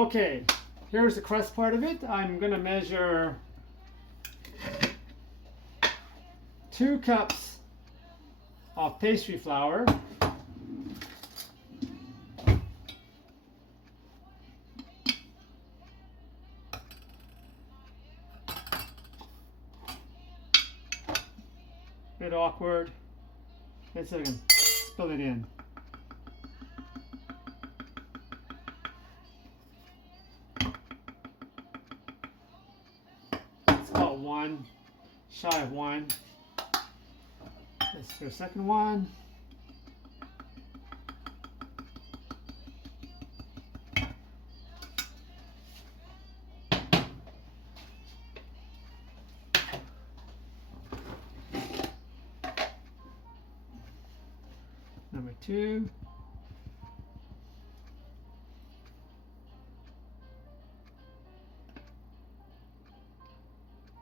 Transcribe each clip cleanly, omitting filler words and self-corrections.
Okay, here's the crust part of it. I'm going to measure 2 cups of pastry flour. Bit awkward. Let's see if I can spill it in. It's about 1, shy of 1. Let's do a second one. Number 2.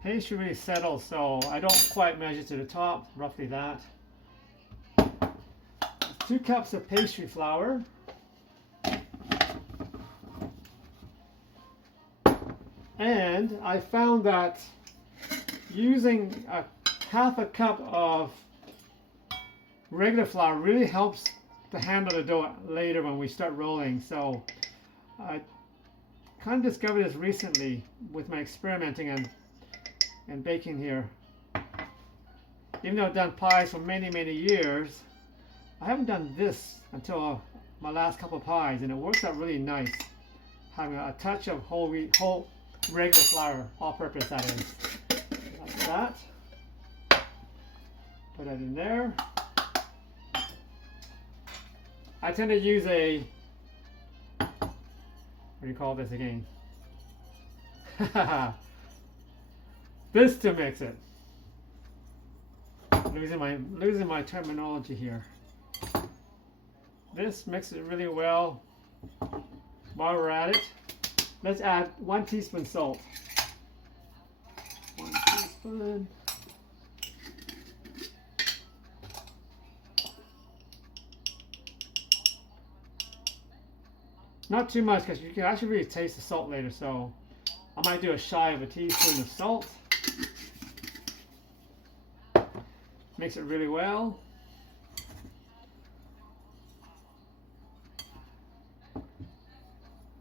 Pastry really settles, so I don't quite measure to the top, roughly that. 2 cups of pastry flour. And I found that using half a cup of regular flour really helps to handle the dough later when we start rolling. So I kind of discovered this recently with my experimenting and baking here. Even though I've done pies for many years, I haven't done this until my last couple of pies, and it works out really nice. Having a touch of whole regular flour, all-purpose that is. Like that. Put that in there. I tend to use a, what do you call this again? This to mix it. Losing my terminology here. This mixes it really well. While we're at it, let's add 1 teaspoon salt. 1 teaspoon. Not too much, because you can actually really taste the salt later, so I might do a shy of a teaspoon of salt. Mix it really well.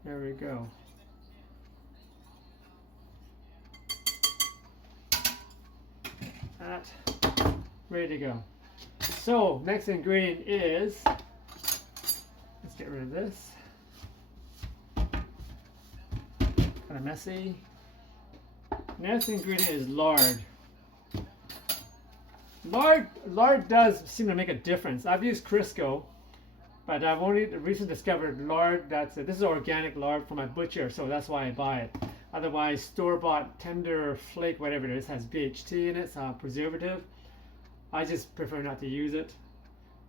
There we go. That, ready to go. So, next ingredient is, let's get rid of this. Kind of messy. Next ingredient is lard. Lard does seem to make a difference. I've used Crisco, but I've only recently discovered lard this is organic lard from my butcher, so that's why I buy it. Otherwise, store-bought tender flake, whatever it is, has BHT in it, so preservative. I just prefer not to use it.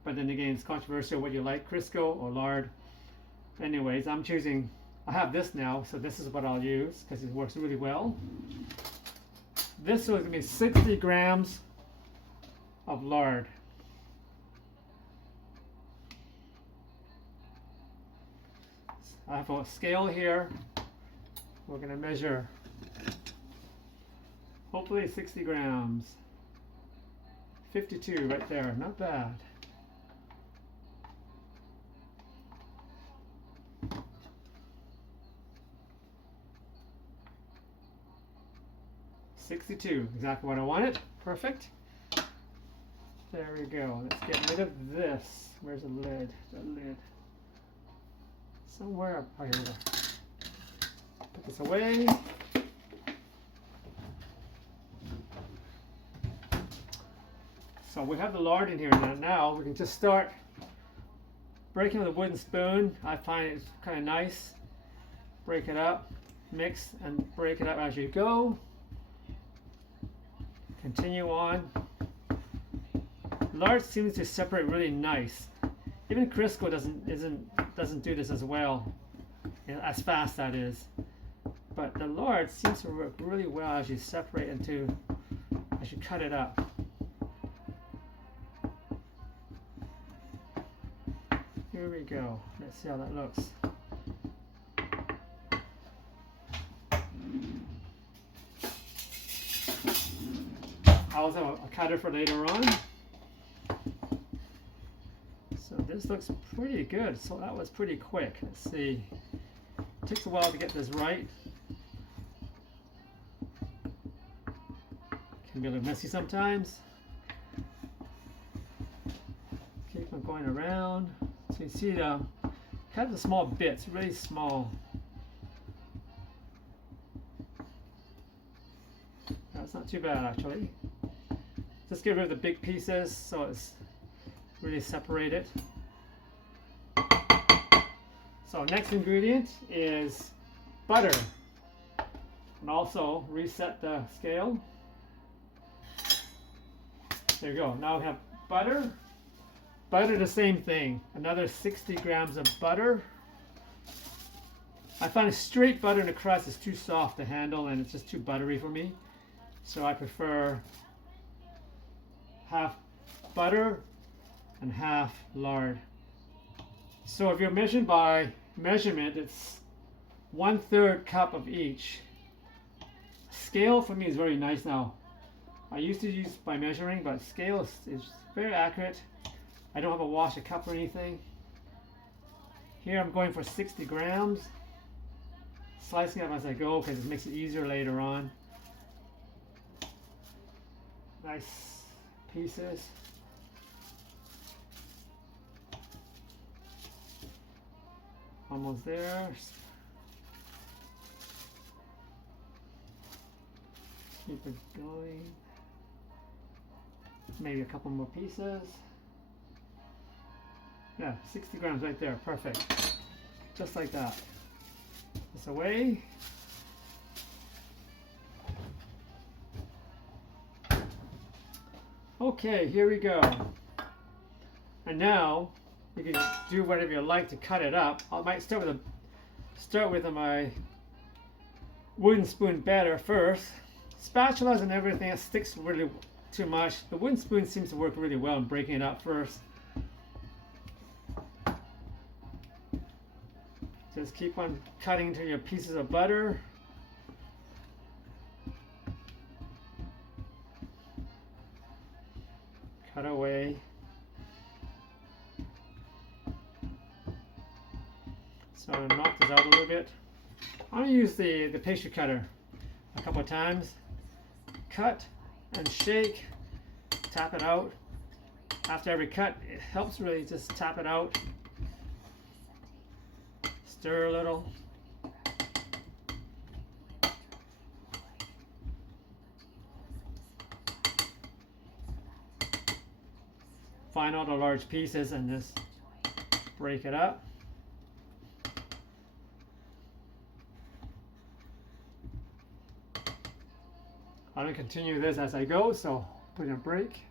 But then again, it's controversial what you like, Crisco or lard. Anyways, I have this now, so this is what I'll use because it works really well. This is going to be 60 grams of lard. I have a scale here. We're going to measure hopefully 60 grams. 52 right there, not bad. $62, exactly what I wanted. Perfect. There we go. Let's get rid of this. Where's the lid? The lid. Somewhere. Oh, here we go. Put this away. So we have the lard in here now. We can just start breaking with a wooden spoon. I find it's kind of nice. Break it up, mix and break it up as you go. Continue on. Lard seems to separate really nice. Even Crisco doesn't do this as well, as fast that is. But the lard seems to work really well as you separate as you cut it up. Here we go. Let's see how that looks. I also have a cutter for later on. So this looks pretty good. So that was pretty quick. Let's see. It takes a while to get this right. Can be a little messy sometimes. Keep on going around. So you see the kind of the small bits, really small. That's not too bad actually. Just get rid of the big pieces so it's really separated. So next ingredient is butter. And also reset the scale. There you go. Now we have butter. Butter, the same thing. Another 60 grams of butter. I find straight butter in the crust is too soft to handle and it's just too buttery for me. So I prefer half butter and half lard. So if you're measuring by measurement, it's 1/3 cup of each. Scale for me is very nice now. I used to use by measuring, but scale is very accurate. I don't have to wash a cup or anything. Here I'm going for 60 grams. Slicing up as I go because it makes it easier later on. Nice pieces. Almost there. Keep it going. Maybe a couple more pieces. Yeah, 60 grams right there. Perfect. Just like that. This away. Okay, here we go. And now you can do whatever you like to cut it up. I might start with my wooden spoon batter first. Spatulas and everything that sticks really too much. The wooden spoon seems to work really well in breaking it up first. Just keep on cutting into your pieces of butter. Cut away. So I'm gonna knock this out a little bit. I'm gonna use the pastry cutter a couple of times. Cut and shake, tap it out. After every cut, it helps really just tap it out. Stir a little. Find all the large pieces and just break it up. I'm going to continue this as I go, so put in a break.